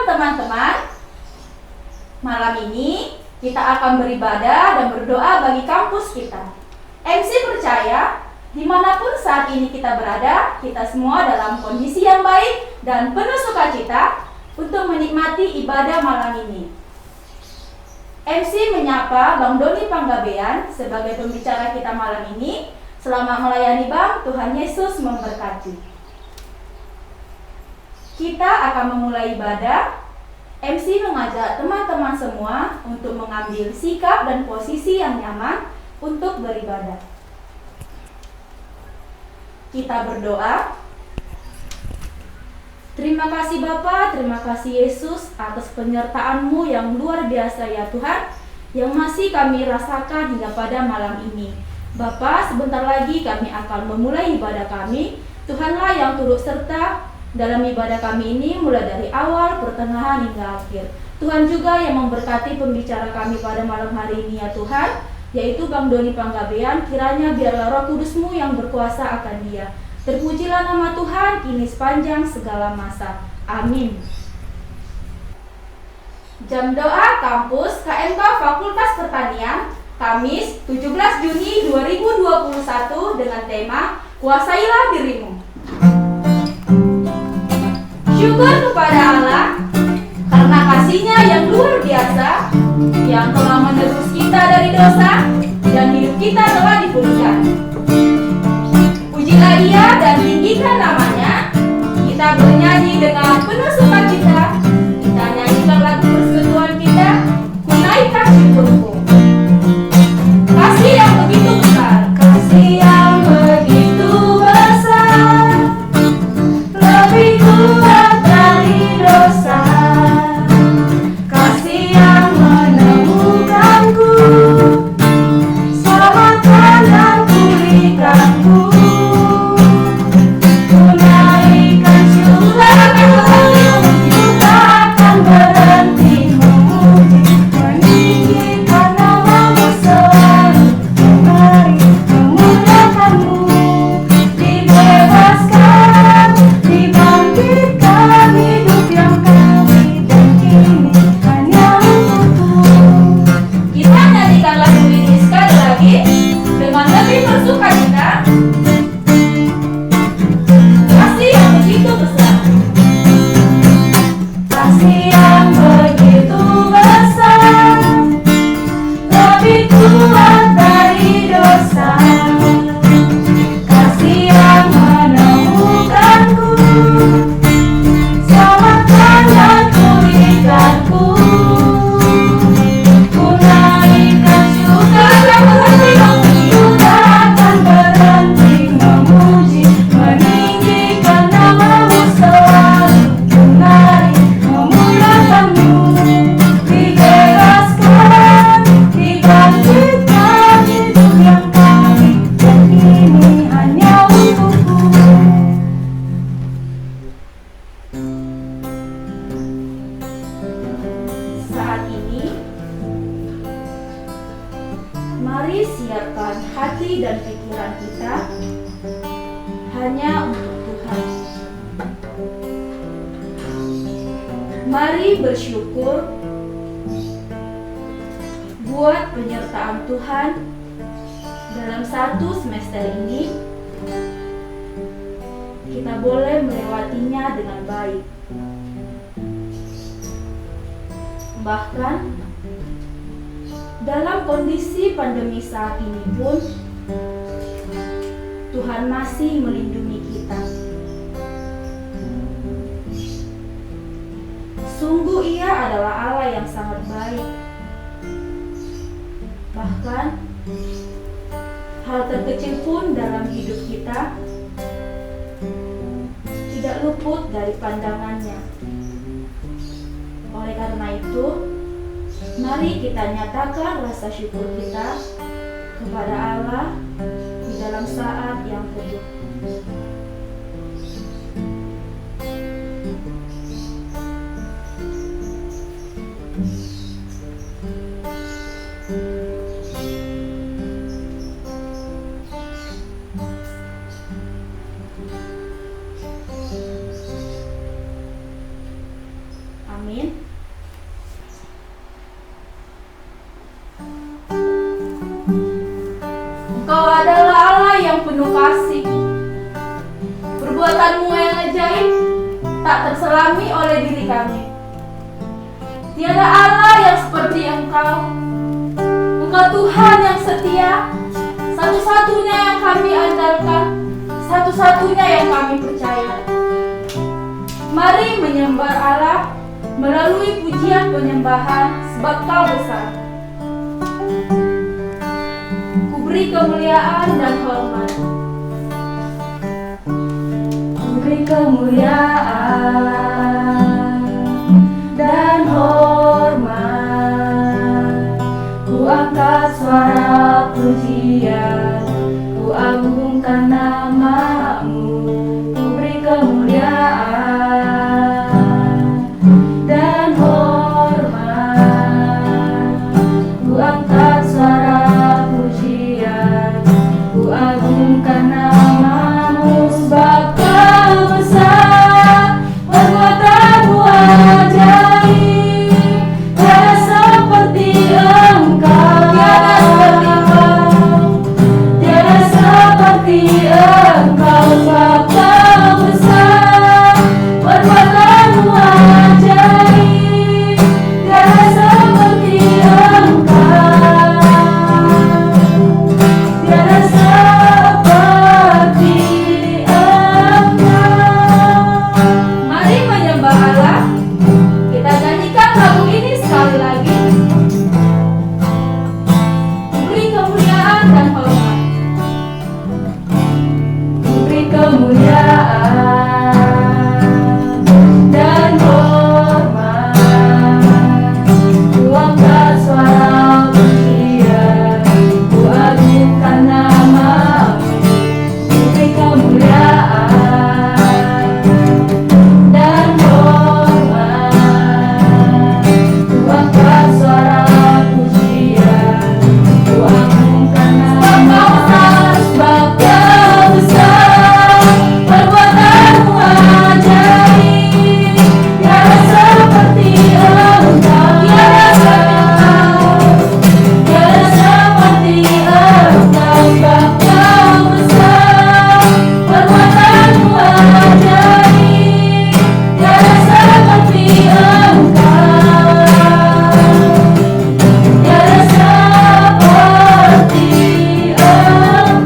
Shalom teman-teman. Malam ini kita akan beribadah dan berdoa bagi kampus kita. MC percaya, dimanapun saat ini kita berada, kita semua dalam kondisi yang baik dan penuh sukacita untuk menikmati ibadah malam ini. MC menyapa Bang Doni Panggabean sebagai pembicara kita malam ini. Selamat melayani Bang, Tuhan Yesus memberkati. Kita akan memulai ibadah. MC mengajak teman-teman semua untuk mengambil sikap dan posisi yang nyaman untuk beribadah. Kita berdoa. Terima kasih Bapa, terima kasih Yesus atas penyertaan-Mu yang luar biasa ya Tuhan, yang masih kami rasakan hingga pada malam ini. Bapa, sebentar lagi kami akan memulai ibadah kami. Tuhanlah yang turut serta dalam ibadah kami ini, mulai dari awal, pertengahan hingga akhir. Tuhan juga yang memberkati pembicara kami pada malam hari ini ya Tuhan, yaitu Bang Doni Panggabean. Kiranya biarlah Roh Kudus-Mu yang berkuasa akan dia. Terpujilah nama Tuhan kini sepanjang segala masa. Amin. Jam doa kampus KMK Fakultas Pertanian, Kamis 17 Juni 2021 dengan tema Kuasailah Dirimu. Syukur kepada Allah karena kasih-Nya yang luar biasa, yang telah menebus kita dari dosa dan hidup kita telah dipulihkan. Pujilah Ia dan tinggikan nama-Nya. Kita bernyanyi dengan penuh sukacita. Kita nyanyikan lagu persekutuan kita, Ku naikkan syukurku. Kasih yang begitu besar, kasih yang begitu besar, lebih kuat dari dosa. Kasih yang menemukanku, selamatkan dan pulihkanku. Ku naikkan syukurku, kita akan berhenti memuji, meninggikan nama-Mu selalu, mari memuliakan-Mu. Dibebaskan, dibangkitkan hidup yang kami dan kini hanya untuk-Mu. Kita nyanyikan lagu ini sekali lagi dengan lebih bersukacita. Kasih yang begitu besar, kasih yang begitu besar, lebih kuat dari dosa. Kasih yang menemukanku, selamatkan dan pulihkanku. Ku naikkan syukurku, kita akan berhenti memuji, meninggikan nama-Mu selalu, mari memuliakan-Mu. Dibebaskan, dibangkitkan hidup yang kami dan kini hanya untuk-Mu. Saat ini, mari siapkan hati dan pikiran kita hanya untuk Tuhan. Mari bersyukur buat penyertaan Tuhan dalam satu semester ini. Kita boleh melewatinya dengan baik. Bahkan dalam kondisi pandemi saat ini pun Tuhan masih melindungi kita. Sungguh Ia adalah Allah yang sangat baik. Bahkan hal terkecil pun dalam hidup kita tidak luput dari pandangan-Nya. Oleh karena itu, mari kita nyatakan rasa syukur kita kepada Allah di dalam saat yang teduh. Amin. Engkau adalah Allah yang penuh kasih. Perbuatanmu yang ajaib tak terselami oleh diri kami. Tiada Allah yang seperti Engkau. Engkau Tuhan yang setia, satu-satunya yang kami andalkan, satu-satunya yang kami percaya. Mari menyembah Allah melalui pujian penyembahan, sebab Kau besar. Kuberi kemuliaan dan hormat. Kuberi kemuliaan dan hormat. Ku angkat suara pujian, ku agungkan nama-Mu. Kuberi kemuliaan dan hormat. Ku angkat suara pujian, ku agungkan nama-Mu. Sebab Kau besar, perbuatanmu ajaib, tiada seperti Engkau, tiada seperti Engkau. Sebab Kau besar, perbuatanmu ajaib, tiada seperti Engkau, tiada seperti Engkau. Mari menyembah Allah. Kita nyanyikan lagu ini sekali lagi. Beri kemuliaan dan hormat. Beri kemuliaan dan hormat. Ku angkat suara pujian, ku agungkan nama-Mu. Beri kemuliaan dan hormat. Ku angkat suara pujian, ku agungkan nama-Mu. Sebab Kau besar, perbuatanmu ajaib, tiada seperti Engkau, tiada seperti Engkau. Sebab Kau besar, perbuatanmu ajaib, tiada seperti Engkau, tiada seperti Engkau.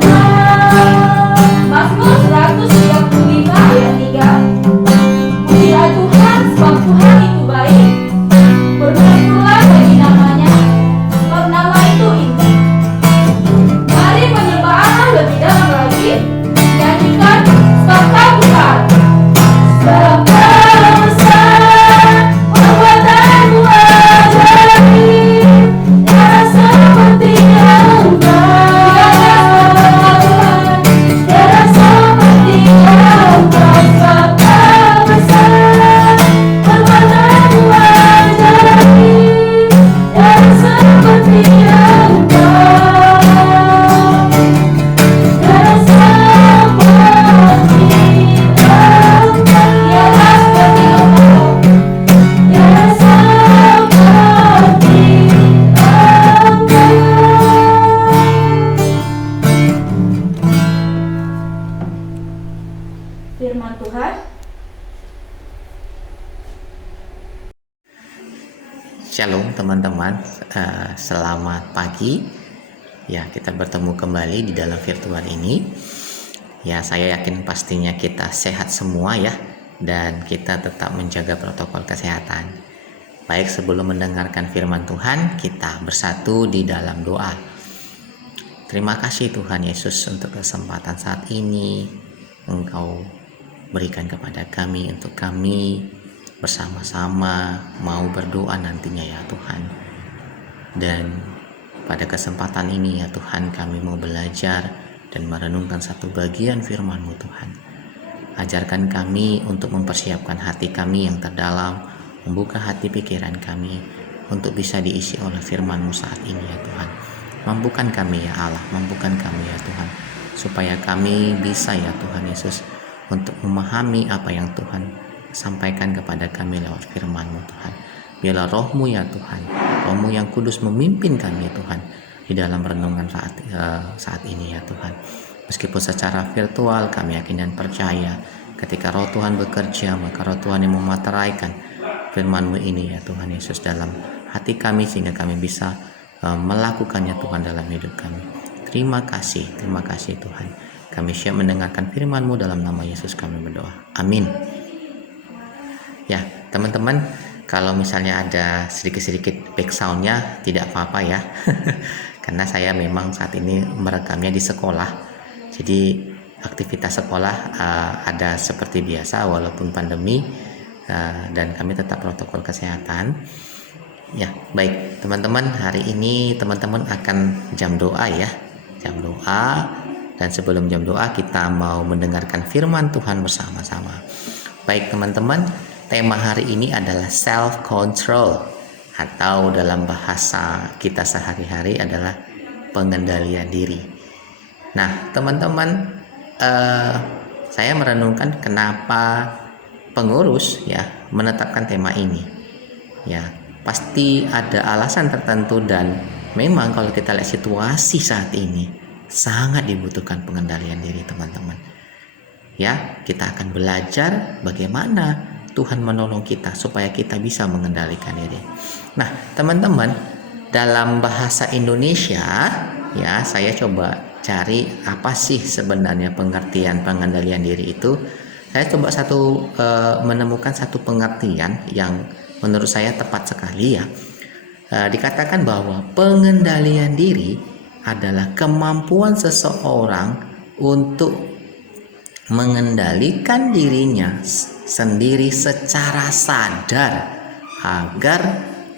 Mazmur 135 ayat 3. Pujilah Tuhan, sebab Tuhan itu baik. Bersyukurlah bagi nama-Nya, sebab nama itu indah. Mari menyembah Allah lebih dalam lagi. Nyanyikan, sebab Kau besar. Sebab Kau besar, perbuatanmu ajaib, tiada seperti Engkau, tiada seperti Engkau. Sebab Kau besar, perbuatanmu ajaib, tiada seperti Engkau, tiada seperti Engkau, tiada seperti Engkau, tiada seperti Engkau. Firman Tuhan. Shalom teman-teman, selamat pagi. Ya, kita bertemu kembali di dalam virtual ini. Ya, saya yakin pastinya kita sehat semua ya, dan kita tetap menjaga protokol kesehatan. Baik, sebelum mendengarkan firman Tuhan, kita bersatu di dalam doa. Terima kasih Tuhan Yesus untuk kesempatan saat ini Engkau berikan kepada kami untuk kami bersama-sama mau berdoa nantinya ya Tuhan. Dan pada kesempatan ini ya Tuhan, kami mau belajar dan merenungkan satu bagian firman-Mu Tuhan. Ajarkan kami untuk mempersiapkan hati kami yang terdalam, membuka hati pikiran kami untuk bisa diisi oleh firman-Mu saat ini ya Tuhan. Mampukan kami ya Allah, mampukan kami ya Tuhan, supaya kami bisa ya Tuhan Yesus untuk memahami apa yang Tuhan sampaikan kepada kami lewat firman-Mu Tuhan. Biarlah Roh-Mu ya Tuhan, Roh-Mu yang kudus memimpin kami ya Tuhan, di dalam renungan saat ini ya Tuhan. Meskipun secara virtual, kami yakin dan percaya ketika Roh Tuhan bekerja, maka Roh Tuhan yang memateraikan firman-Mu ini ya Tuhan Yesus dalam hati kami, sehingga kami bisa melakukannya Tuhan dalam hidup kami. Terima kasih Tuhan. Kami siap mendengarkan firman-Mu, dalam nama Yesus kami berdoa. Amin. Ya teman-teman, kalau misalnya ada sedikit-sedikit backsound-nya tidak apa-apa ya. Karena saya memang saat ini merekamnya di sekolah. Jadi aktivitas sekolah ada seperti biasa walaupun pandemi, dan kami tetap protokol kesehatan. Ya, baik teman-teman, hari ini teman-teman akan jam doa ya. Jam doa, dan sebelum jam doa kita mau mendengarkan firman Tuhan bersama-sama. Baik teman-teman, tema hari ini adalah self control, atau dalam bahasa kita sehari-hari adalah pengendalian diri. Nah teman-teman, saya merenungkan kenapa pengurus ya menetapkan tema ini. Ya pasti ada alasan tertentu, dan memang kalau kita lihat situasi saat ini sangat dibutuhkan pengendalian diri teman-teman. Ya, kita akan belajar bagaimana Tuhan menolong kita supaya kita bisa mengendalikan diri. Nah, teman-teman, dalam bahasa Indonesia ya, saya coba cari apa sih sebenarnya pengertian pengendalian diri itu. Saya coba menemukan satu pengertian yang menurut saya tepat sekali ya. Dikatakan bahwa pengendalian diri adalah kemampuan seseorang untuk mengendalikan dirinya sendiri secara sadar agar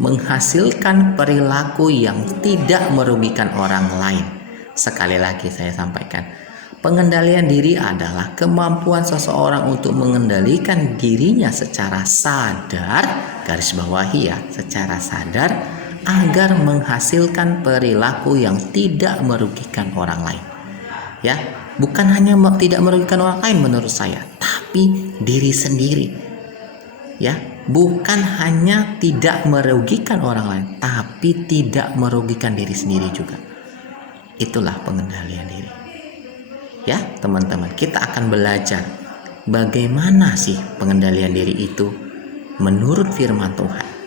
menghasilkan perilaku yang tidak merugikan orang lain. Sekali lagi saya sampaikan, pengendalian diri adalah kemampuan seseorang untuk mengendalikan dirinya secara sadar, garis bawahi ya, secara sadar agar menghasilkan perilaku yang tidak merugikan orang lain. Ya, bukan hanya tidak merugikan orang lain menurut saya, tapi diri sendiri. Ya, bukan hanya tidak merugikan orang lain, tapi tidak merugikan diri sendiri juga. Itulah pengendalian diri. Ya, teman-teman, kita akan belajar bagaimana sih pengendalian diri itu menurut firman Tuhan.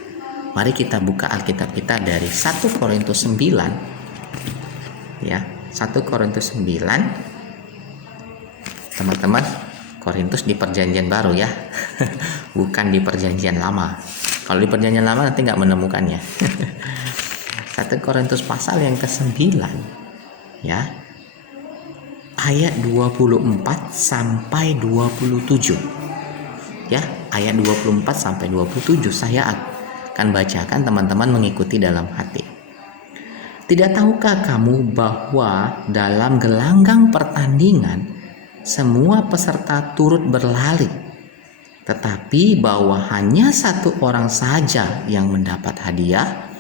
Mari kita buka Alkitab kita dari 1 Korintus 9. Ya, 1 Korintus 9. Teman-teman, Korintus di perjanjian baru ya. Bukan di perjanjian lama. Kalau di perjanjian lama nanti nggak menemukannya. 1 Korintus pasal yang ke-9 ya. Ayat 24 sampai 27. Ya, ayat 24 sampai 27 saya akan bacakan, teman-teman mengikuti dalam hati. Tidak tahukah kamu bahwa dalam gelanggang pertandingan semua peserta turut berlari, tetapi bahwa hanya satu orang saja yang mendapat hadiah?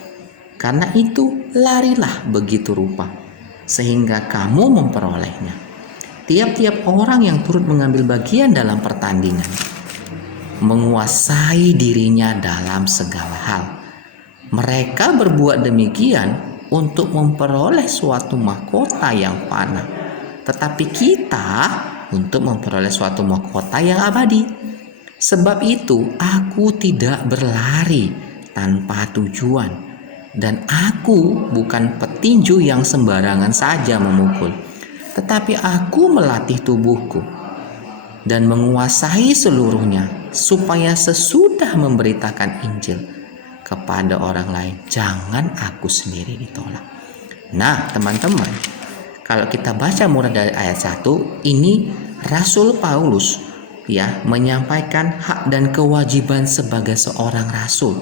Karena itu larilah begitu rupa sehingga kamu memperolehnya. Tiap-tiap orang yang turut mengambil bagian dalam pertandingan menguasai dirinya dalam segala hal. Mereka berbuat demikian untuk memperoleh suatu mahkota yang fana, tetapi kita untuk memperoleh suatu mahkota yang abadi. Sebab itu aku tidak berlari tanpa tujuan, dan aku bukan petinju yang sembarangan saja memukul, tetapi aku melatih tubuhku dan menguasai seluruhnya, supaya sesudah memberitakan Injil kepada orang lain, jangan aku sendiri ditolak. Nah teman-teman, kalau kita baca mulai dari ayat 1, ini Rasul Paulus ya menyampaikan hak dan kewajiban sebagai seorang rasul.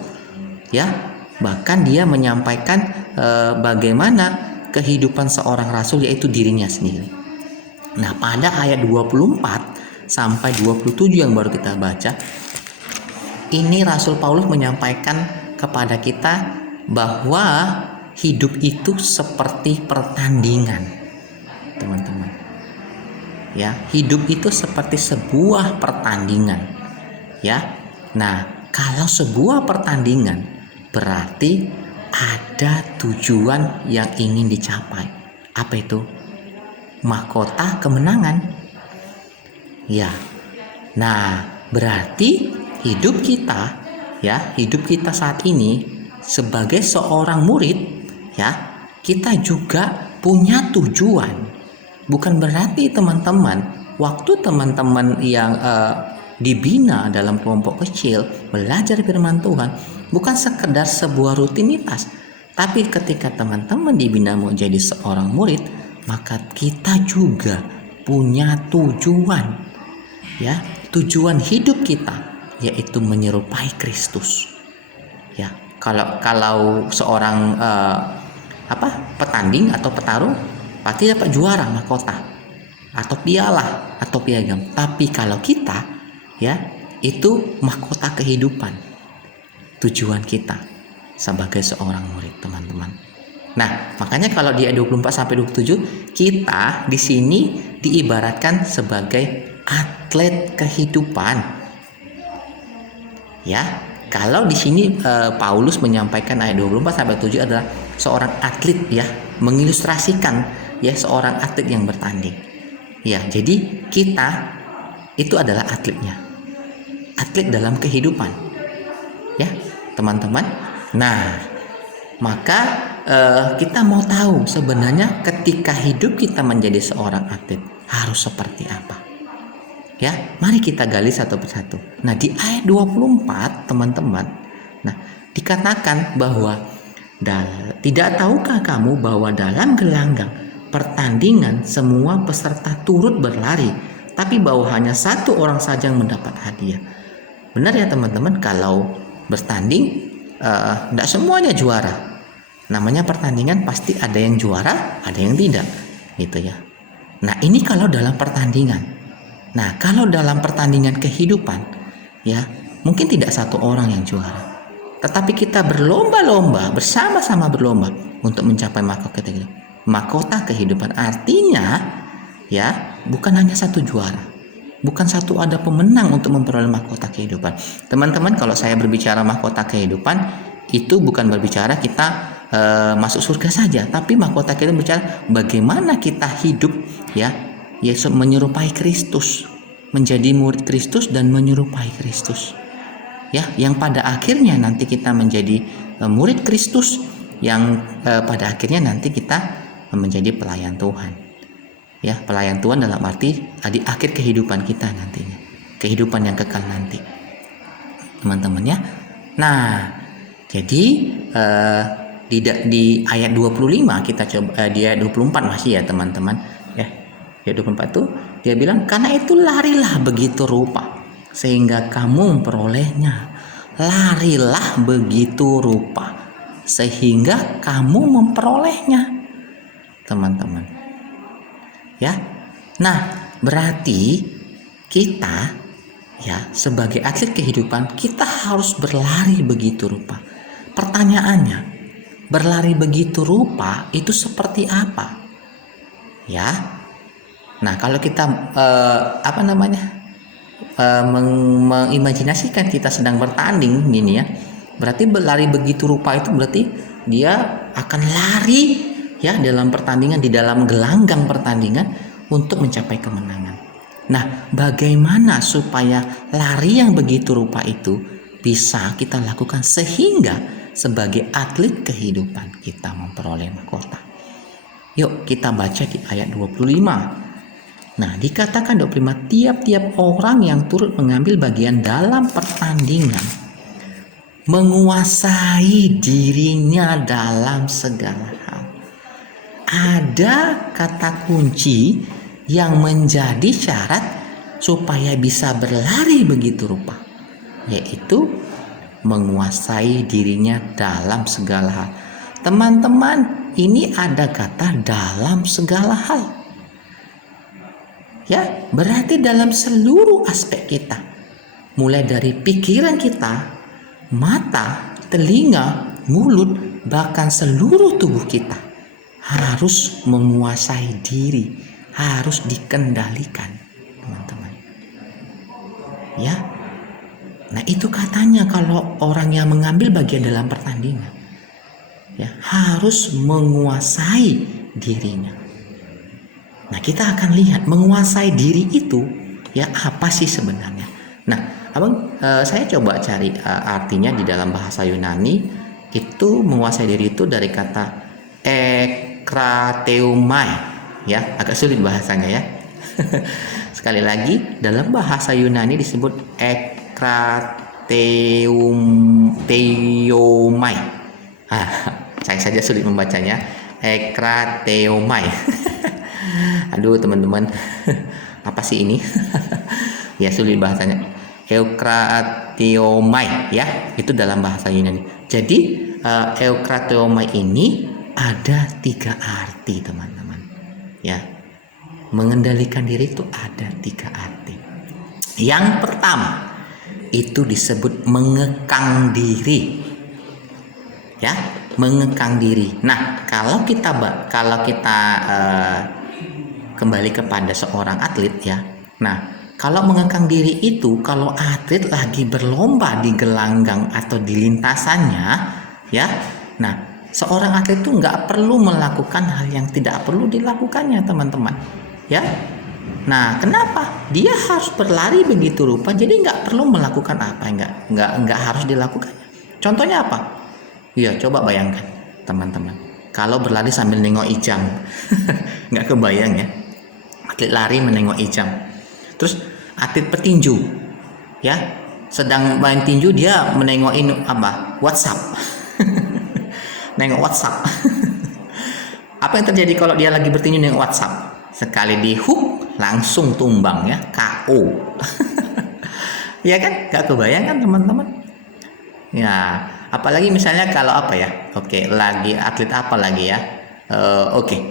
Ya, bahkan dia menyampaikan bagaimana kehidupan seorang rasul, yaitu dirinya sendiri. Nah, pada ayat 24 sampai 27 yang baru kita baca, ini Rasul Paulus menyampaikan kepada kita bahwa hidup itu seperti pertandingan, teman-teman. Ya, hidup itu seperti sebuah pertandingan. Ya. Nah, kalau sebuah pertandingan berarti ada ada tujuan yang ingin dicapai. Apa itu? Mahkota kemenangan. Ya. Nah, berarti hidup kita saat ini sebagai seorang murid, ya, kita juga punya tujuan. Bukan berarti teman-teman, waktu teman-teman yang dibina dalam kelompok kecil, belajar firman Tuhan, bukan sekedar sebuah rutinitas. Tapi ketika teman-teman dibina mau jadi seorang murid, maka kita juga punya tujuan. Ya, tujuan hidup kita yaitu menyerupai Kristus. Ya, kalau seorang petanding atau petarung pasti dapat juara, mahkota atau piala atau piagam. Tapi kalau kita, ya, itu mahkota kehidupan. Tujuan kita sebagai seorang murid, teman-teman. Nah, makanya kalau di ayat 24 sampai 27 kita di sini diibaratkan sebagai atlet kehidupan. Ya, kalau di sini Paulus menyampaikan ayat 24 sampai 7 adalah seorang atlet, ya, mengilustrasikan, ya, seorang atlet yang bertanding. Ya, jadi kita itu adalah atletnya. Atlet dalam kehidupan. Ya, teman-teman. Nah, maka kita mau tahu sebenarnya ketika hidup kita menjadi seorang atlet harus seperti apa. Ya, mari kita gali satu persatu. Nah, di ayat 24, teman-teman, nah, dikatakan bahwa tidak tahukah kamu bahwa dalam gelanggang pertandingan semua peserta turut berlari, tapi bahwa hanya satu orang saja yang mendapat hadiah. Benar ya teman-teman, kalau bertanding tidak semuanya juara. Namanya pertandingan pasti ada yang juara, ada yang tidak, gitu ya. Nah, ini kalau dalam pertandingan. Nah, kalau dalam pertandingan kehidupan, ya, mungkin tidak satu orang yang juara. Tetapi kita berlomba-lomba, bersama-sama berlomba untuk mencapai mahkota kehidupan. Artinya, ya, bukan hanya satu juara. Bukan satu ada pemenang untuk memperoleh mahkota kehidupan. Teman-teman, kalau saya berbicara mahkota kehidupan, itu bukan berbicara kita masuk surga saja, tapi mahkota kehidupan berbicara bagaimana kita hidup, ya, Yesus menyerupai Kristus, menjadi murid Kristus dan menyerupai Kristus. Ya, yang pada akhirnya nanti kita menjadi murid Kristus, yang pada akhirnya nanti kita menjadi pelayan Tuhan. Ya, pelayan Tuhan dalam arti di akhir kehidupan kita nantinya, kehidupan yang kekal nanti, teman-teman, ya. Nah, jadi di ayat 25 kita coba, di ayat 24 masih, ya teman-teman, ya. Ayat 24 itu dia bilang, karena itu larilah begitu rupa sehingga kamu memperolehnya. Larilah begitu rupa sehingga kamu memperolehnya, teman-teman. Ya. Nah, berarti kita, ya, sebagai atlet kehidupan kita harus berlari begitu rupa. Pertanyaannya, berlari begitu rupa itu seperti apa? Ya. Nah, kalau kita mengimajinasikan kita sedang bertanding gini, ya, berarti berlari begitu rupa itu berarti dia akan lari, ya, dalam pertandingan, di dalam gelanggang pertandingan untuk mencapai kemenangan. Nah, bagaimana supaya lari yang begitu rupa itu bisa kita lakukan sehingga sebagai atlet kehidupan kita memperoleh mahkota? Yuk kita baca di ayat 25. Nah, dikatakan 25, tiap-tiap orang yang turut mengambil bagian dalam pertandingan menguasai dirinya dalam segala hal. Ada kata kunci yang menjadi syarat supaya bisa berlari begitu rupa, yaitu menguasai dirinya dalam segala hal. Teman-teman, ini ada kata dalam segala hal. Ya, berarti dalam seluruh aspek kita, mulai dari pikiran kita, mata, telinga, mulut, bahkan seluruh tubuh kita harus menguasai diri, harus dikendalikan, teman-teman. Ya. Nah, itu katanya kalau orang yang mengambil bagian dalam pertandingan. ya, harus menguasai dirinya. Nah, kita akan lihat menguasai diri itu ya apa sih sebenarnya. Nah, saya coba cari artinya di dalam bahasa Yunani. Itu menguasai diri itu dari kata ekrateumai, ya, agak sulit bahasanya ya. Sekali lagi, dalam bahasa Yunani disebut ekrateumai. Saya saja sulit membacanya, ekrateumai. Aduh teman-teman, apa sih ini? Ya, sulit bahasanya. Eukratiomai, ya, itu dalam bahasa Yunani. Jadi eukratiomai ini ada 3 arti teman-teman. Ya, mengendalikan diri itu ada 3 arti. Yang pertama itu disebut mengekang diri. Ya, mengekang diri. Nah, kalau kita kembali kepada seorang atlet ya. Nah, kalau mengekang diri itu, kalau atlet lagi berlomba di gelanggang atau di lintasannya, ya. Nah, seorang atlet itu nggak perlu melakukan hal yang tidak perlu dilakukannya, teman-teman. Ya. Nah, kenapa? Dia harus berlari begitu rupa, jadi nggak perlu melakukan apa yang nggak harus dilakukan. Contohnya apa? Ya, coba bayangkan, teman-teman. Kalau berlari sambil nengok jam, nggak kebayang ya. Atlet lari menengok jam. Terus atlet petinju, ya, sedang main tinju dia menengokin apa? WhatsApp. Nengok WhatsApp. Apa yang terjadi kalau dia lagi bertinju nengok WhatsApp? Sekali di hook langsung tumbang ya, KO. Ya kan? Gak kebayang kan teman-teman? Ya, apalagi misalnya kalau apa ya? Oke, lagi atlet apa lagi ya?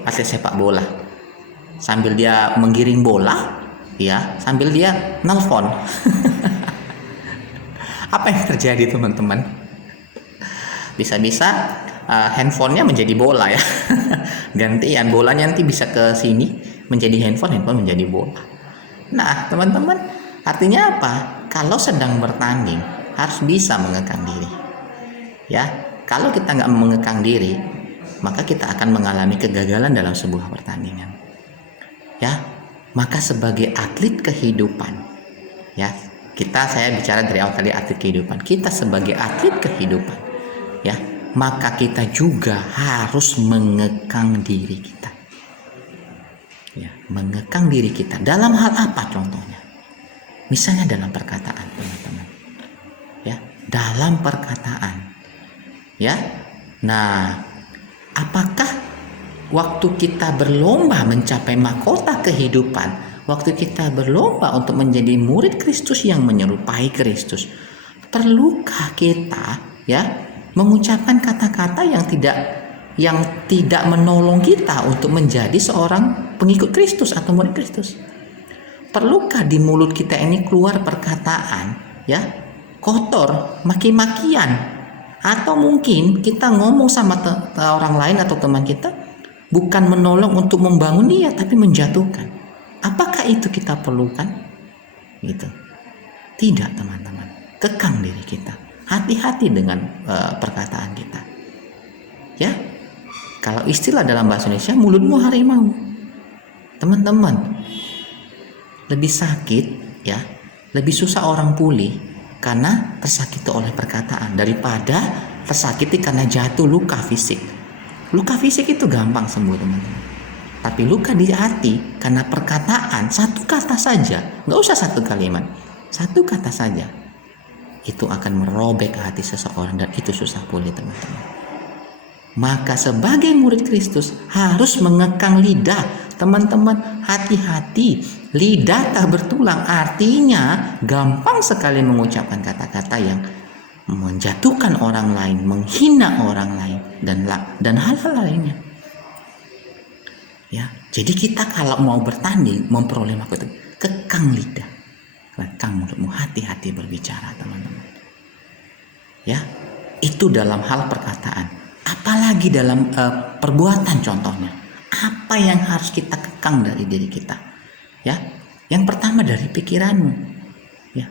Atlet sepak bola. Sambil dia menggiring bola, ya, sambil dia nelpon. Apa yang terjadi teman-teman? Bisa-bisa handphonenya menjadi bola ya. Gantian, bolanya nanti bisa ke sini menjadi handphone menjadi bola. Nah, teman-teman, artinya apa? Kalau sedang bertanding harus bisa mengekang diri. Ya, kalau kita nggak mengekang diri, maka kita akan mengalami kegagalan dalam sebuah pertandingan. Ya, maka sebagai atlet kehidupan, ya, saya bicara dari awal tadi atlet kehidupan. Kita sebagai atlet kehidupan, ya, maka kita juga harus mengekang diri kita. Ya, mengekang diri kita dalam hal apa contohnya? Misalnya dalam perkataan, teman-teman. Ya, dalam perkataan. Ya. Nah, apakah waktu kita berlomba mencapai mahkota kehidupan, waktu kita berlomba untuk menjadi murid Kristus yang menyerupai Kristus, perlukah kita ya mengucapkan kata-kata yang tidak menolong kita untuk menjadi seorang pengikut Kristus atau murid Kristus? Perlukah di mulut kita ini keluar perkataan ya kotor, maki-makian, atau mungkin kita ngomong sama orang lain atau teman kita bukan menolong untuk membangun dia, tapi menjatuhkan? Apakah itu kita perlukan? Gitu. Tidak, teman-teman. Kekang diri kita. Hati-hati dengan perkataan kita. Ya. Kalau istilah dalam bahasa Indonesia, mulutmu harimau. Teman-teman, lebih sakit, ya, lebih susah orang pulih karena tersakiti oleh perkataan daripada tersakiti karena jatuh luka fisik. Luka fisik itu gampang sembuh, teman-teman. Tapi luka di hati karena perkataan, satu kata saja, nggak usah satu kalimat, satu kata saja, itu akan merobek hati seseorang dan itu susah pulih, teman-teman. Maka sebagai murid Kristus harus mengekang lidah, teman-teman. Hati-hati, lidah tak bertulang, artinya gampang sekali mengucapkan kata-kata yang menjatuhkan orang lain, menghina orang lain, dan hal-hal lainnya. Ya, jadi kita kalau mau bertanding, memperoleh mahkota, kekang lidah, kekang mulutmu, hati-hati berbicara, teman-teman. Ya, itu dalam hal perkataan. Apalagi dalam perbuatan, contohnya, apa yang harus kita kekang dari diri kita? Ya, yang pertama dari pikiranmu. Ya,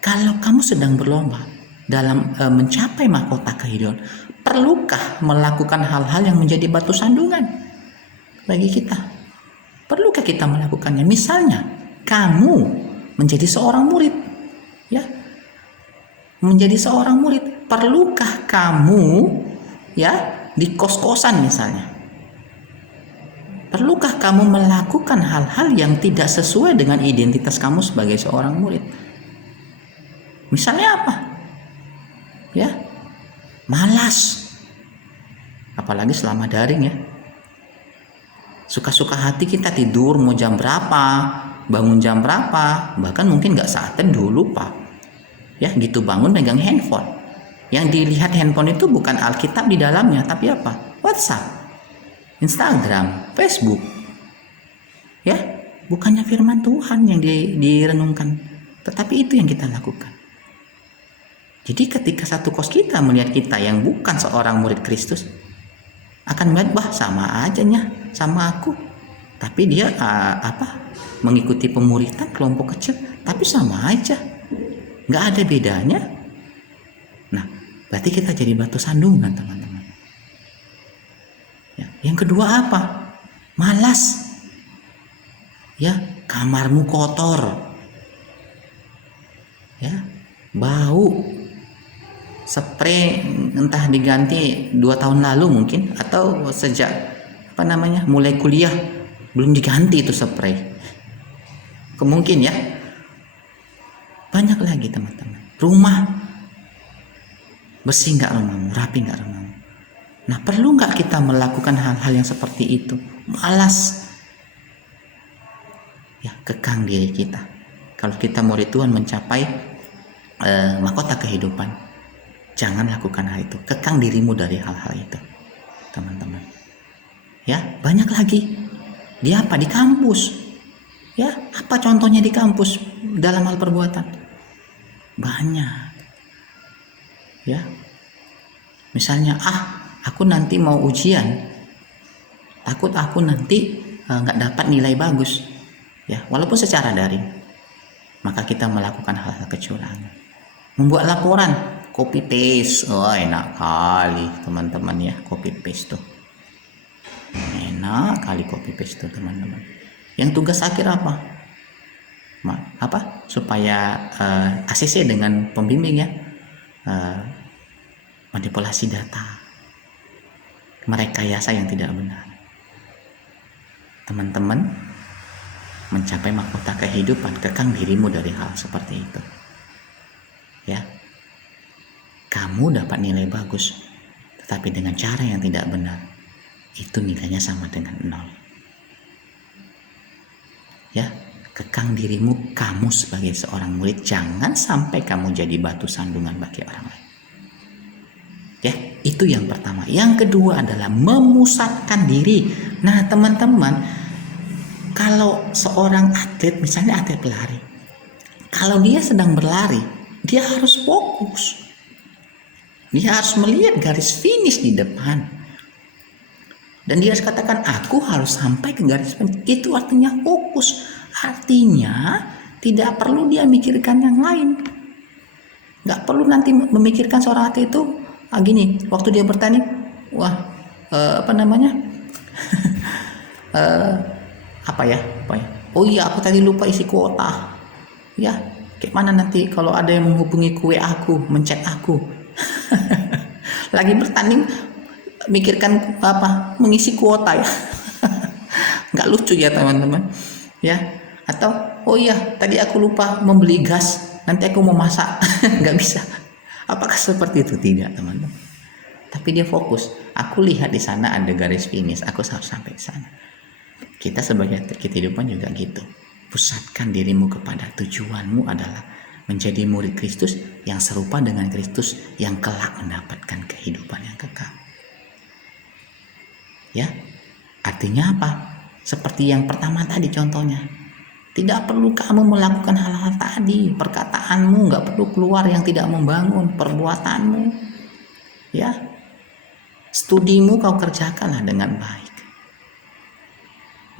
kalau kamu sedang berlomba, dalam mencapai mahkota kehidupan, perlukah melakukan hal-hal yang menjadi batu sandungan bagi kita? Perlukah kita melakukannya? Misalnya, kamu menjadi seorang murid, ya, menjadi seorang murid, perlukah kamu, ya, di kos-kosan misalnya, perlukah kamu melakukan hal-hal yang tidak sesuai dengan identitas kamu sebagai seorang murid? Misalnya apa? Ya, malas. Apalagi selama daring, ya. Suka-suka hati kita tidur mau jam berapa, bangun jam berapa, bahkan mungkin nggak saat teduh, lupa. Ya, gitu bangun megang handphone. Yang dilihat handphone itu bukan Alkitab di dalamnya, tapi apa? WhatsApp, Instagram, Facebook, ya, bukannya firman Tuhan yang direnungkan, tetapi itu yang kita lakukan. Jadi ketika satu kos kita melihat kita yang bukan seorang murid Kristus, akan melihat, bah, sama aja nya sama aku, tapi dia mengikuti pemuritan kelompok kecil, tapi sama aja, nggak ada bedanya. Nah, berarti kita jadi batu sandungan, teman-teman. Yang kedua apa? Malas. Ya, kamarmu kotor. Ya, bau. Spray entah diganti 2 tahun lalu mungkin, atau sejak mulai kuliah belum diganti itu spray. Kemungkin, ya. Banyak lagi, teman-teman. Rumah bersih nggak rumahmu, rapi nggak rumahmu. Nah, perlu nggak kita melakukan hal-hal yang seperti itu? Malas. Ya, kekang diri kita. Kalau kita murid Tuhan mencapai mahkota kehidupan, jangan lakukan hal itu. Kekang dirimu dari hal-hal itu, teman-teman. Ya, banyak lagi. Di apa? Di kampus. Ya, apa contohnya di kampus dalam hal perbuatan? Banyak. Ya. Misalnya, aku nanti mau ujian, takut aku nanti nggak dapat nilai bagus, ya, walaupun secara daring, maka kita melakukan hal-hal kecurangan. Membuat laporan, copy paste, enak kali, teman-teman, ya, copy paste tuh, enak kali copy paste tuh, teman-teman. Yang tugas akhir apa? Supaya ACC dengan pembimbing, ya, manipulasi data, merekayasa yang tidak benar. Teman-teman, mencapai mahkota kehidupan, kekang dirimu dari hal seperti itu. Ya, kamu dapat nilai bagus, tetapi dengan cara yang tidak benar, itu nilainya sama dengan 0. Ya, kekang dirimu, kamu sebagai seorang murid, jangan sampai kamu jadi batu sandungan bagi orang lain. Ya, itu yang pertama. Yang kedua adalah memusatkan diri. Nah, teman-teman, kalau seorang atlet, misalnya atlet pelari, kalau dia sedang berlari, dia harus fokus. Dia harus melihat garis finish di depan. Dan dia harus katakan, aku harus sampai ke garis finish. Itu artinya fokus. Artinya tidak perlu dia mikirkan yang lain. Nggak perlu nanti memikirkan seorang atlet itu, gini, waktu dia bertanding, oh iya, aku tadi lupa isi kuota. Ya, kayak mana nanti kalau ada yang menghubungi kue aku, mencet aku. Lagi bertanding, mikirkan mengisi kuota, ya. Nggak lucu, ya, teman-teman. Ya, atau oh iya, tadi aku lupa membeli gas, nanti aku mau masak. Nggak bisa. Apakah seperti itu? Tidak, teman-teman. Tapi dia fokus. Aku lihat di sana ada garis finish, aku harus sampai ke sana. Kita sebagai kehidupan juga gitu. Pusatkan dirimu kepada tujuanmu adalah menjadi murid Kristus yang serupa dengan Kristus, yang kelak mendapatkan kehidupan yang kekal. Ya, artinya apa? Seperti yang pertama tadi contohnya. Tidak perlu kamu melakukan hal-hal tadi. Perkataanmu nggak perlu keluar yang tidak membangun. Perbuatanmu, ya, studimu kau kerjakanlah dengan baik.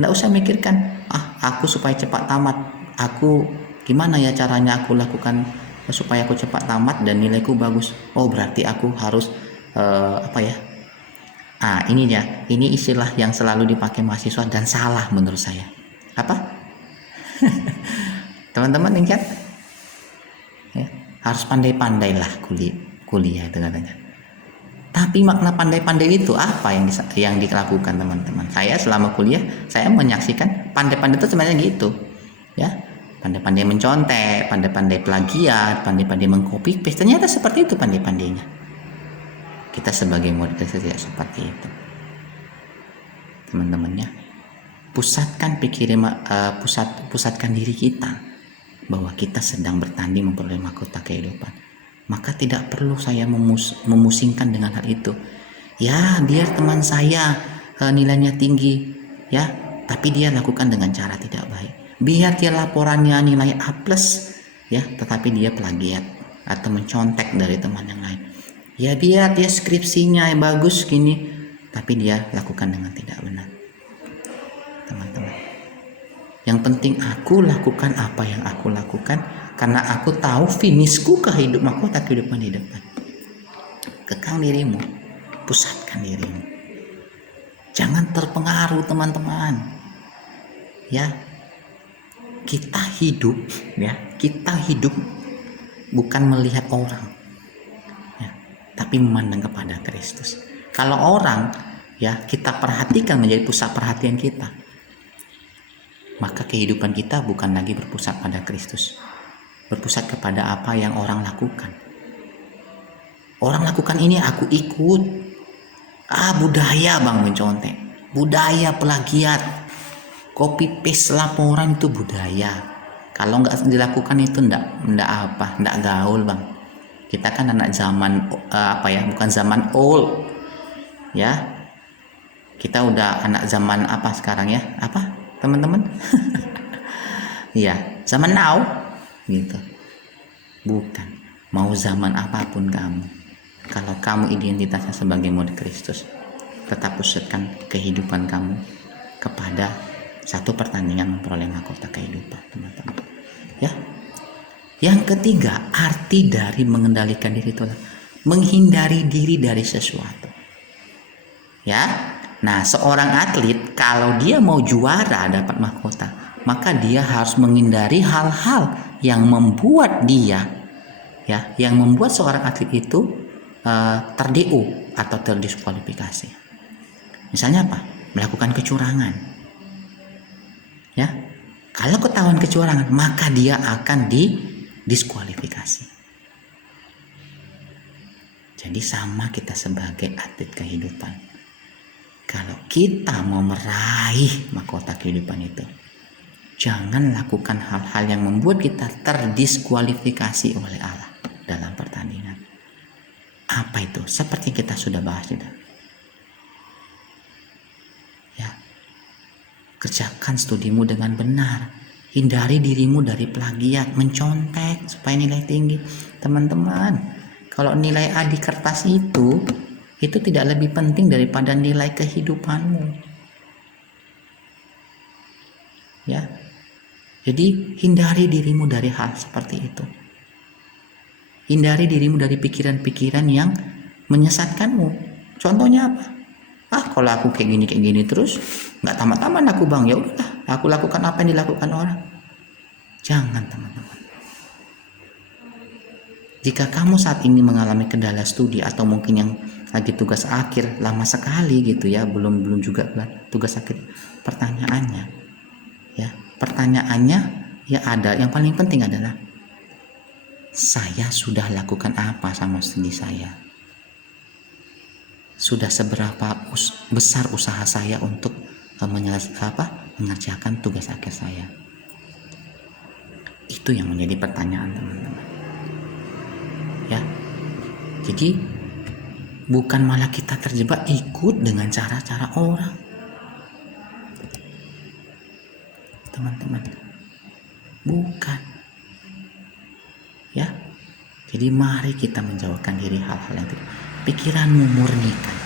Nggak usah mikirkan, aku supaya cepat tamat, aku gimana ya caranya aku lakukan supaya aku cepat tamat dan nilaiku bagus. Oh, berarti aku harus ini dia. Ini istilah yang selalu dipakai mahasiswa dan salah menurut saya. Apa? Teman-teman ingat? Ya, harus pandai-pandailah kuliah itu katanya. Tapi makna pandai-pandai itu apa yang dilakukan teman-teman? Saya selama kuliah saya menyaksikan pandai-pandai itu sebenarnya gitu, ya. Pandai-pandai mencontek, pandai-pandai plagiat, pandai-pandai mengcopy paste. Ternyata seperti itu pandai-pandainya. Kita sebagai murid tidak seperti itu, teman-temannya. Pusatkan diri kita bahwa kita sedang bertanding memperoleh mahkota kehidupan. Maka tidak perlu saya memusingkan dengan hal itu. Ya, biar teman saya nilainya tinggi, ya, tapi dia lakukan dengan cara tidak baik. Biar dia laporannya nilai A+, ya, tetapi dia plagiat atau mencontek dari teman yang lain. Ya, biar dia skripsinya bagus gini, tapi dia lakukan dengan tidak benar. Teman-teman, yang penting aku lakukan apa yang aku lakukan, karena aku tahu finishku mahkota kehidupan di depan. Kekang dirimu, pusatkan dirimu. Jangan terpengaruh, teman-teman. Ya, kita hidup bukan melihat orang, ya, tapi memandang kepada Kristus. Kalau orang, ya, kita perhatikan menjadi pusat perhatian kita, maka kehidupan kita bukan lagi berpusat pada Kristus, berpusat kepada apa yang orang lakukan. Orang lakukan ini aku ikut. Budaya bang mencontek, budaya plagiat, copy paste laporan itu budaya. Kalau nggak dilakukan itu ndak gaul bang. Kita kan anak zaman bukan zaman old, ya. Kita udah anak zaman apa sekarang ya? Apa teman-teman? Iya, zaman now gitu. Bukan, mau zaman apapun kamu, kalau kamu identitasnya sebagai murid Kristus, tetap pusatkan kehidupan kamu kepada satu pertandingan memperoleh mahkota kehidupan, teman-teman. Ya. Yang ketiga, arti dari mengendalikan diri itu menghindari diri dari sesuatu. Ya. Nah, seorang atlet kalau dia mau juara dapat mahkota, maka dia harus menghindari hal-hal yang membuat dia, ya, yang membuat seorang atlet itu ter-DO atau terdiskualifikasi. Misalnya apa? Melakukan kecurangan. Ya. Kalau ketahuan kecurangan, maka dia akan didiskualifikasi. Jadi sama kita sebagai atlet kehidupan. Kalau kita mau meraih mahkota kehidupan itu, jangan lakukan hal-hal yang membuat kita terdiskualifikasi oleh Allah dalam pertandingan. Apa itu? Seperti kita sudah bahas sudah. Ya. Kerjakan studimu dengan benar. Hindari dirimu dari plagiat, mencontek supaya nilai tinggi. Teman-teman, kalau nilai A di kertas itu tidak lebih penting daripada nilai kehidupanmu. Ya. Jadi hindari dirimu dari hal seperti itu. Hindari dirimu dari pikiran-pikiran yang menyesatkanmu. Contohnya apa? Kalau aku kayak gini terus, nggak tamat-tamat aku bang. Ya udah, aku lakukan apa yang dilakukan orang. Jangan, teman-teman. Jika kamu saat ini mengalami kendala studi atau mungkin yang lagi tugas akhir lama sekali gitu ya, belum juga tugas akhir, pertanyaannya ya ada. Yang paling penting adalah, saya sudah lakukan apa sama studi saya? Sudah seberapa besar usaha saya untuk mengerjakan tugas akhir saya? Itu yang menjadi pertanyaan, teman-teman. Ya. Jadi bukan malah kita terjebak ikut dengan cara-cara orang. Teman-teman. Bukan. Ya. Jadi mari kita menjauhkan diri hal-hal yang tidak. Pikiranmu murnikan.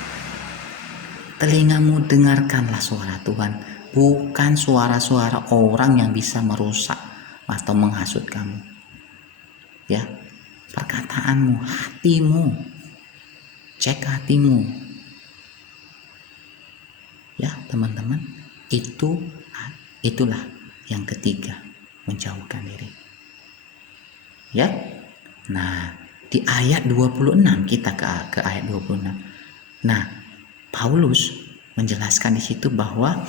Telingamu dengarkanlah suara Tuhan, bukan suara-suara orang yang bisa merusak atau menghasut kamu. Ya. perkataanmu, hatimu. Cek hatimu. Ya, teman-teman, itulah yang ketiga, menjauhkan diri. Ya. Nah, di ayat 26 kita ke ayat 26. Nah, Paulus menjelaskan di situ bahwa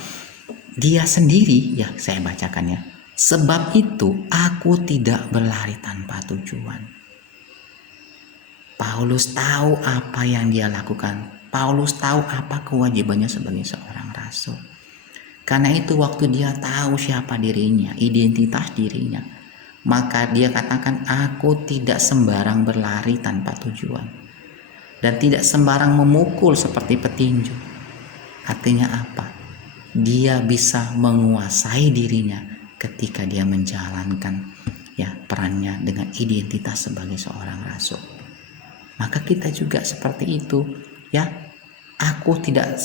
dia sendiri, ya saya bacakan ya. Sebab itu aku tidak berlari tanpa tujuan. Paulus tahu apa yang dia lakukan. Paulus tahu apa kewajibannya sebagai seorang rasul. Karena itu waktu dia tahu siapa dirinya, identitas dirinya, maka dia katakan, aku tidak sembarang berlari tanpa tujuan. Dan tidak sembarang memukul seperti petinju. Artinya apa? Dia bisa menguasai dirinya ketika dia menjalankan ya perannya dengan identitas sebagai seorang rasul. Maka kita juga seperti itu, ya. Aku tidak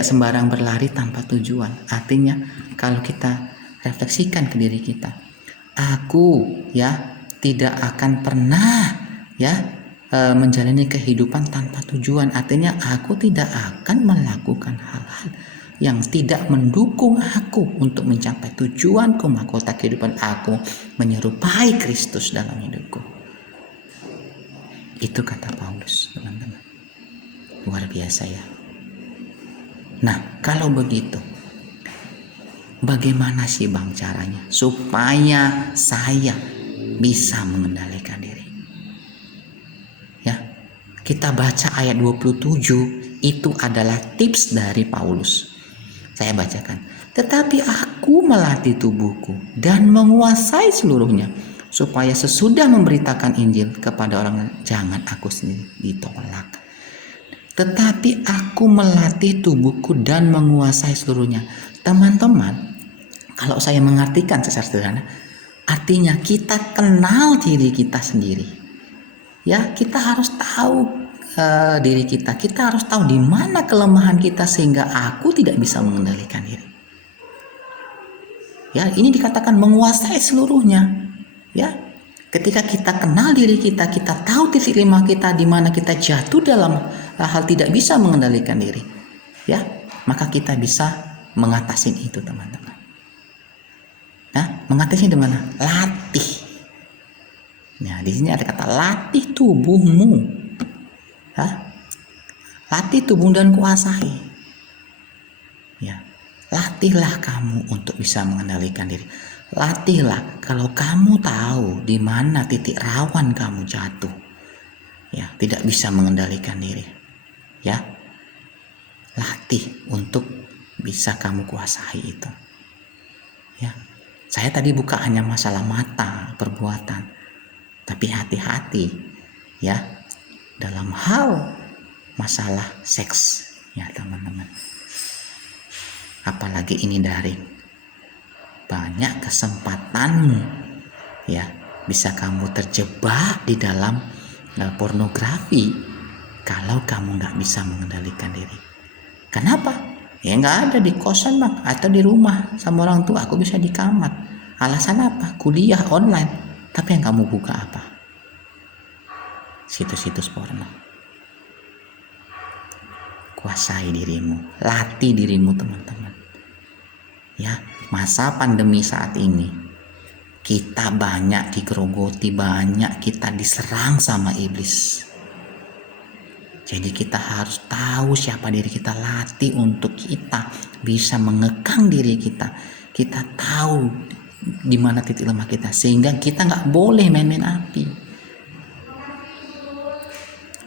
sembarang berlari tanpa tujuan. Artinya kalau kita refleksikan ke diri kita, aku ya tidak akan pernah ya menjalani kehidupan tanpa tujuan. Artinya aku tidak akan melakukan hal-hal yang tidak mendukung aku untuk mencapai tujuanku, mahkota kehidupan aku menyerupai Kristus dalam hidupku. Itu kata Paulus, teman-teman. Luar biasa ya. Nah, kalau begitu, bagaimana sih Bang caranya supaya saya bisa mengendalikan diri? Ya, kita baca ayat 27, itu adalah tips dari Paulus. Saya bacakan. Tetapi aku melatih tubuhku dan menguasai seluruhnya, supaya sesudah memberitakan Injil kepada orang lain, jangan aku sendiri ditolak. Tetapi aku melatih tubuhku dan menguasai seluruhnya. Teman-teman, kalau saya mengartikan secara sederhana, artinya kita kenal diri kita sendiri. Ya, kita harus tahu diri kita. Kita harus tahu di mana kelemahan kita sehingga aku tidak bisa mengendalikan diri. Ya, ini dikatakan menguasai seluruhnya. Ya, ketika kita kenal diri kita, kita tahu titik lemah kita, di mana kita jatuh dalam hal tidak bisa mengendalikan diri. Ya, maka kita bisa mengatasi itu, teman-teman. Nah, mengatasi di mana? Latih. Nah, di sini ada kata latih tubuhmu. Latih tubuh dan kuasai. Ya, latihlah kamu untuk bisa mengendalikan diri. Latihlah kalau kamu tahu di mana titik rawan kamu jatuh. Ya, tidak bisa mengendalikan diri. Ya. Latih untuk bisa kamu kuasai itu. Ya. Saya tadi buka hanya masalah mata, perbuatan. Tapi hati-hati ya dalam hal masalah seks ya, teman-teman. Apalagi ini daring. Banyak kesempatanmu ya bisa kamu terjebak di dalam pornografi kalau kamu nggak bisa mengendalikan diri. Kenapa? Ya nggak ada di kosan Bang, atau di rumah sama orang tua, aku bisa di kamar. Alasan apa? Kuliah online. Tapi yang kamu buka apa? Situs-situs porno. Kuasai dirimu, latih dirimu, teman-teman. Ya, masa pandemi saat ini kita banyak digerogoti, banyak kita diserang sama iblis. Jadi kita harus tahu siapa diri kita, latih untuk kita bisa mengekang diri kita. Kita tahu di mana titik lemah kita sehingga kita nggak boleh main-main api.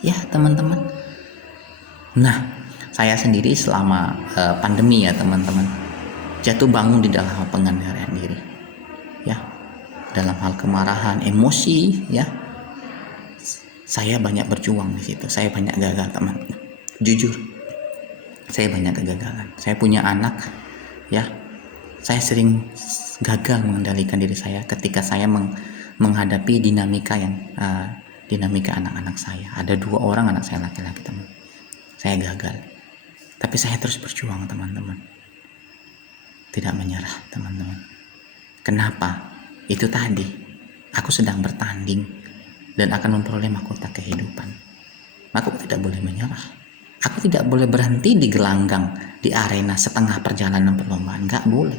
Ya, teman-teman. Nah, saya sendiri selama pandemi ya, teman-teman, jatuh bangun di dalam hal pengendalian diri. Ya, dalam hal kemarahan, emosi, ya. Saya banyak berjuang di situ. Saya banyak gagal, teman. Jujur, saya banyak kegagalan. Saya punya anak, ya. Saya sering gagal mengendalikan diri saya ketika saya menghadapi dinamika anak-anak saya. Ada 2 orang anak saya laki-laki, teman. Saya gagal. Tapi saya terus berjuang, teman-teman. Tidak menyerah, teman-teman. Kenapa? Itu tadi. aku sedang bertanding dan akan memperoleh mahkota kehidupan, maka aku tidak boleh menyerah. Aku tidak boleh berhenti di gelanggang, di arena setengah perjalanan perlombaan. Nggak boleh.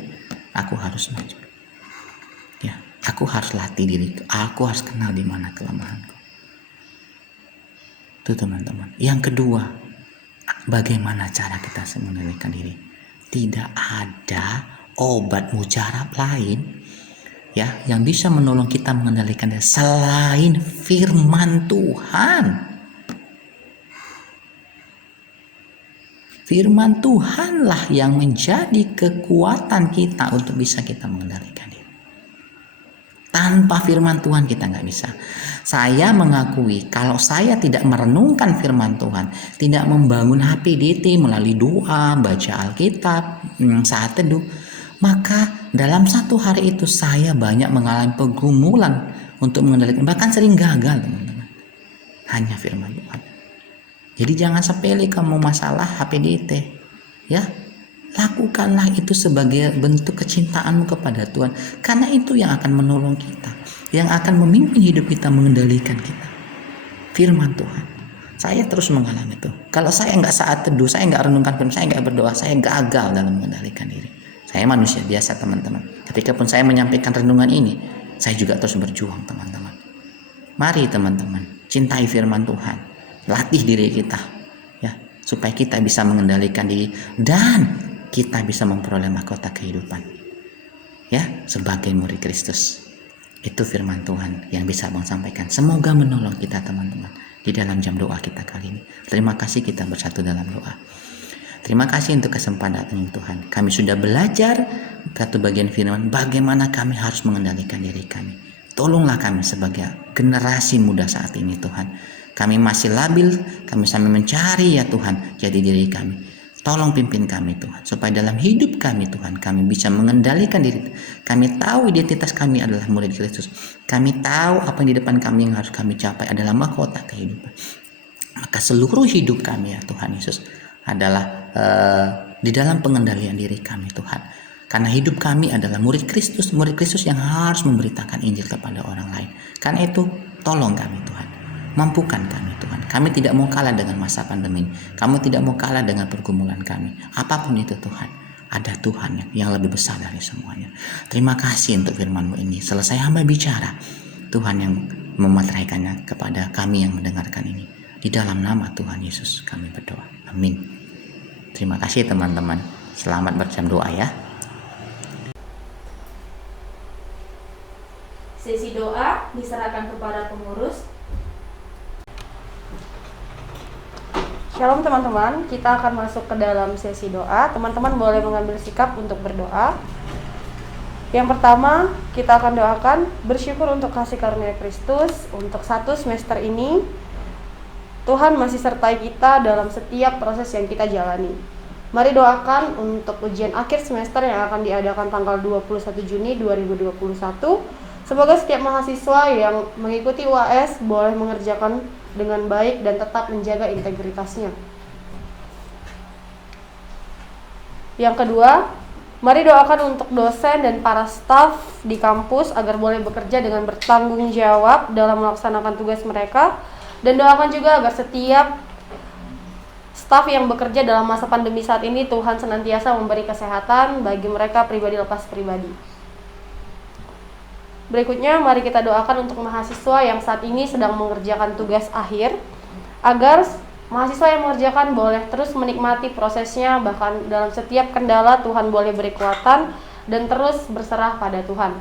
Aku harus maju. Ya, aku harus latih diriku. Aku harus kenal di mana kelemahanku. Itu teman-teman. Yang kedua, bagaimana cara kita mengendalikan diri? Tidak ada obat mujarab lain ya yang bisa menolong kita mengendalikan diri selain firman Tuhan. Firman Tuhanlah yang menjadi kekuatan kita untuk bisa kita mengendalikan diri. Tanpa firman Tuhan kita nggak bisa. Saya mengakui kalau saya tidak merenungkan firman Tuhan, tidak membangun HPDT melalui doa, baca Alkitab, saat teduh, maka dalam satu hari itu saya banyak mengalami pergumulan untuk mengendalikan, bahkan sering gagal teman-teman. Hanya firman Tuhan. Jadi jangan sepele kamu masalah HPDT, ya. Lakukanlah itu sebagai bentuk kecintaanmu kepada Tuhan, karena itu yang akan menolong kita, yang akan memimpin hidup kita, mengendalikan kita. Firman Tuhan. Saya terus mengalami itu. Kalau saya nggak saat teduh, saya nggak renungkan firman, saya nggak berdoa, saya gagal dalam mengendalikan diri. Saya manusia biasa teman-teman. Ketika pun saya menyampaikan renungan ini, saya juga terus berjuang teman-teman. Mari teman-teman, cintai firman Tuhan. Latih diri kita ya, supaya kita bisa mengendalikan diri dan kita bisa memperoleh mahkota kehidupan ya, sebagai murid Kristus. Itu firman Tuhan yang bisa Bang sampaikan. Semoga menolong kita teman-teman di dalam jam doa kita kali ini. Terima kasih, kita bersatu dalam doa. Terima kasih untuk kesempatan ini Tuhan. Kami sudah belajar satu bagian firman, bagaimana kami harus mengendalikan diri kami. Tolonglah kami sebagai generasi muda saat ini Tuhan. Kami masih labil, kami sambil mencari ya Tuhan jadi diri kami. Tolong pimpin kami Tuhan, supaya dalam hidup kami Tuhan, kami bisa mengendalikan diri. Kami tahu identitas kami adalah murid Kristus. Kami tahu apa yang di depan kami yang harus kami capai adalah mahkota kehidupan. Maka seluruh hidup kami ya Tuhan Yesus adalah di dalam pengendalian diri kami Tuhan. Karena hidup kami adalah murid Kristus yang harus memberitakan Injil kepada orang lain. Karena itu tolong kami Tuhan. Mampukan kami Tuhan. Kami tidak mau kalah dengan masa pandemi. Kami tidak mau kalah dengan pergumulan kami. Apapun itu Tuhan, ada Tuhan yang lebih besar dari semuanya. Terima kasih untuk firman-Mu ini. Selesai hamba bicara, Tuhan yang memateraikannya kepada kami yang mendengarkan ini. Di dalam nama Tuhan Yesus kami berdoa. Amin. Terima kasih teman-teman. Selamat berjam doa ya. Sesi doa diserahkan kepada pengurus. Shalom teman-teman, kita akan masuk ke dalam sesi doa. Teman-teman boleh mengambil sikap untuk berdoa. Yang pertama, kita akan doakan bersyukur untuk kasih karunia Kristus. Untuk 1 semester ini, Tuhan masih sertai kita dalam setiap proses yang kita jalani. Mari doakan untuk ujian akhir semester yang akan diadakan tanggal 21 Juni 2021. Semoga setiap mahasiswa yang mengikuti UAS boleh mengerjakan dengan baik dan tetap menjaga integritasnya. Yang kedua, mari doakan untuk dosen dan para staf di kampus agar boleh bekerja dengan bertanggung jawab dalam melaksanakan tugas mereka, dan doakan juga agar setiap staf yang bekerja dalam masa pandemi saat ini Tuhan senantiasa memberi kesehatan bagi mereka pribadi lepas pribadi. Berikutnya, mari kita doakan untuk mahasiswa yang saat ini sedang mengerjakan tugas akhir, agar mahasiswa yang mengerjakan boleh terus menikmati prosesnya, bahkan dalam setiap kendala Tuhan boleh beri kekuatan dan terus berserah pada Tuhan.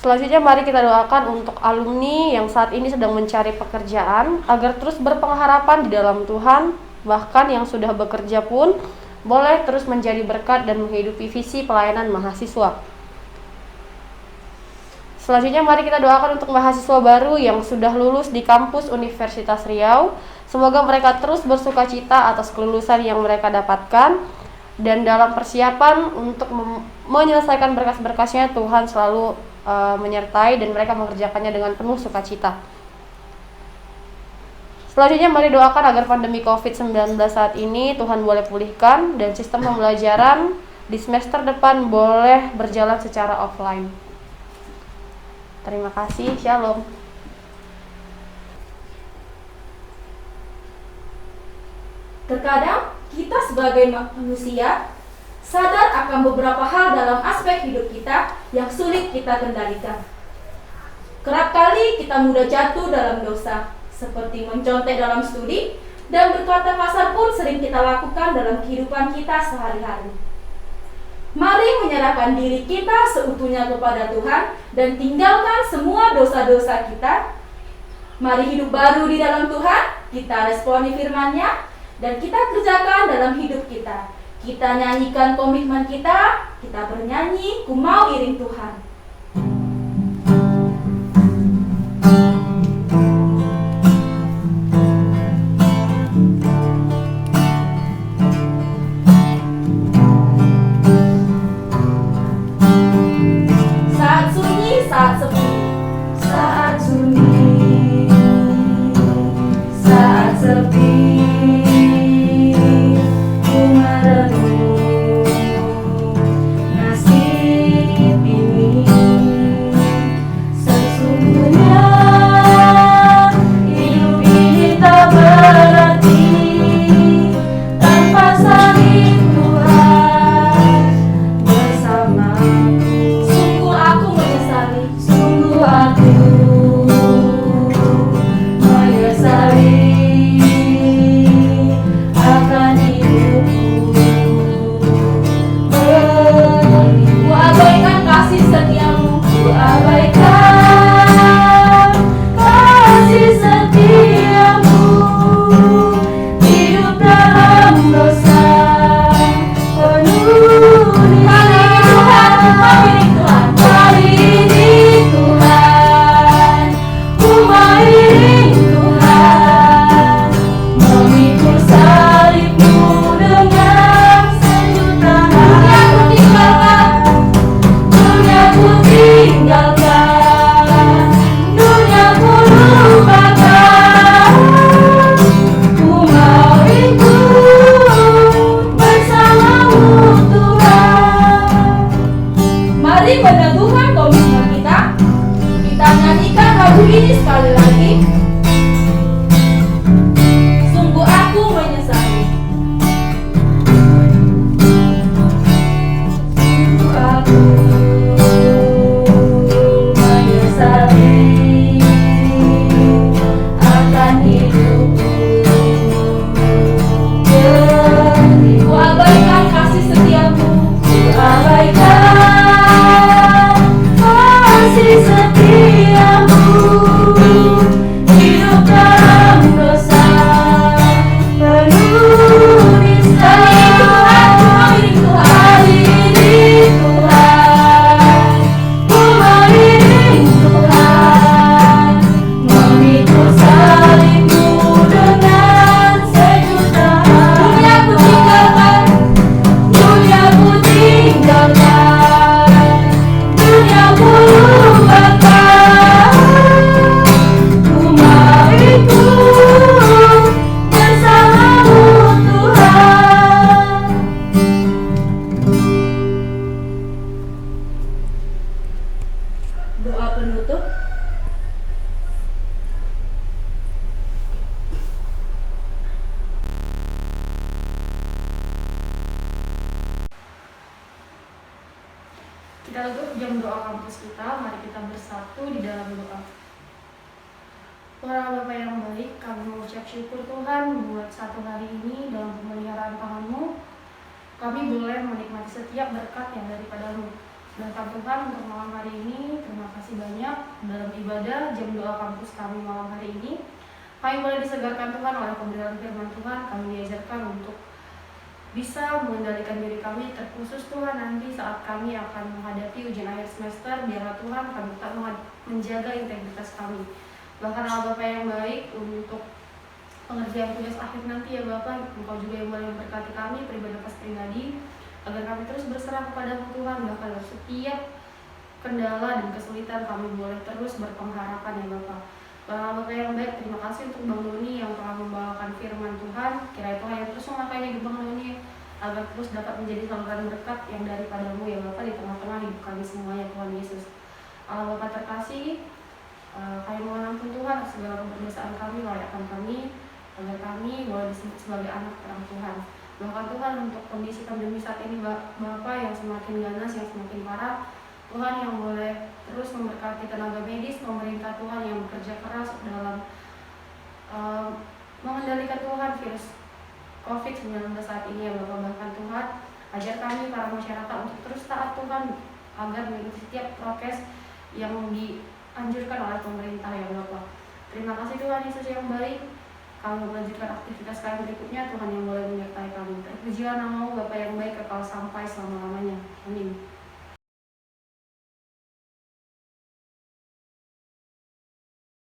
Selanjutnya, mari kita doakan untuk alumni yang saat ini sedang mencari pekerjaan, agar terus berpengharapan di dalam Tuhan, bahkan yang sudah bekerja pun boleh terus menjadi berkat dan menghidupi visi pelayanan mahasiswa. Selanjutnya, mari kita doakan untuk mahasiswa baru yang sudah lulus di kampus Universitas Riau. Semoga mereka terus bersukacita atas kelulusan yang mereka dapatkan, dan dalam persiapan untuk menyelesaikan berkas-berkasnya Tuhan selalu menyertai dan mereka mengerjakannya dengan penuh sukacita. Selanjutnya, mari doakan agar pandemi COVID-19 saat ini Tuhan boleh pulihkan dan sistem pembelajaran di semester depan boleh berjalan secara offline. Terima kasih, Shalom. Terkadang kita sebagai manusia sadar akan beberapa hal dalam aspek hidup kita yang sulit kita kendalikan. Kerap kali kita mudah jatuh dalam dosa, seperti mencontek dalam studi, dan berkata kasar pun sering kita lakukan dalam kehidupan kita sehari-hari. Mari menyerahkan diri kita seutuhnya kepada Tuhan dan tinggalkan semua dosa-dosa kita. Mari hidup baru di dalam Tuhan, kita responi firman-Nya, dan kita kerjakan dalam hidup kita. Kita nyanyikan komitmen kita bernyanyi, ku mau iring Tuhan. Saat sunyi, saat sepi, saat sunyi, saat sepi, ku merenung nasib ini. Sesungguhnya hidup ini tak berarti tanpa salib Tuhan bersamaku. Sungguh aku menyesali, sungguh aku menyesali akan hidupku. Ku abaikan kasih setiamu, ku abaikan kasih setiamu. Hidup dalam dosa penuh kali ini Tuhan, ku mau iring Tuhan, memikul salibmu dengan sejuta hati. Dunia ku tinggalkan, dunia ku lupakan, ku mau ikut bersamamu Tuhan. Mari meneguhkan komitmen kita. Kita nyanyikan lagu ini sekali lagi. Sungguh aku menyesali. Sungguh aku menyesali akan hidupku. Ku abaikan kasih setiamu, ku abaikan kasih setiamu. Hidup dalam dosa penuh nista. Kali ini Tuhan, ku mau iring Tuhan, memikul salibmu dengan sejuta hati. Dunia ku tinggalkan, dunia ku lupakan, ku mau ikut bersamamu Tuhan. Doa penutup. Kita tutup jam doa kampus kita. Mari kita bersatu di dalam doa. Para Bapa yang baik, kami mengucap syukur Tuhan buat satu hari ini dalam pemeliharaan tangan-Mu. Kami boleh menikmati setiap berkat yang daripada-Mu. Dan Tuhan untuk malam hari ini, terima kasih banyak dalam ibadah jam doa kampus kami malam hari ini. Kami boleh disegarkan Tuhan oleh pemberian firman Tuhan. Kami diajarkan untuk bisa mengendalikan diri kami, terkhusus Tuhan nanti saat kami akan menghadapi ujian akhir semester. Biarlah Tuhan kami tetap menjaga integritas kami. Bahkan Allah Bapa yang baik, untuk pengerjaan tugas akhir nanti ya Bapak, Engkau juga yang boleh memberkati kami pribadi, agar kami terus berserah kepada Tuhan. Bahkan dalam setiap kendala dan kesulitan kami boleh terus berpengharapan ya Bapak. Bapak yang baik, terima kasih untuk Bang Doni yang telah membawakan firman Tuhan. Kiranya Tuhan yang terus memakainya di Bang Doni agar terus dapat menjadi saluran berkat yang daripadamu ya Bapa di tengah-tengah hidup kami semuanya Tuhan Yesus. Allah Bapa terkasih, kami mohon ampun Tuhan atas segala kedosaan kami, layakan kami, agar kami boleh disebut sebagai anak terang Tuhan. Bahkan Tuhan untuk kondisi pandemi saat ini Bapa yang semakin ganas, yang semakin parah, Tuhan yang boleh terus memberkati tenaga medis, pemerintah Tuhan yang bekerja keras dalam mengendalikan Tuhan virus COVID-19 saat ini ya Bapak. Bahkan Tuhan ajar kami para masyarakat untuk terus taat Tuhan agar mengikuti setiap prokes yang dianjurkan oleh pemerintah ya Bapak. Terima kasih Tuhan Yesus yang baik. Kami melanjutkan aktivitas kami berikutnya, Tuhan yang boleh menyertai kami. Terpujilah nama-Mu Bapa yang baik kekal sampai selama-lamanya. Amin.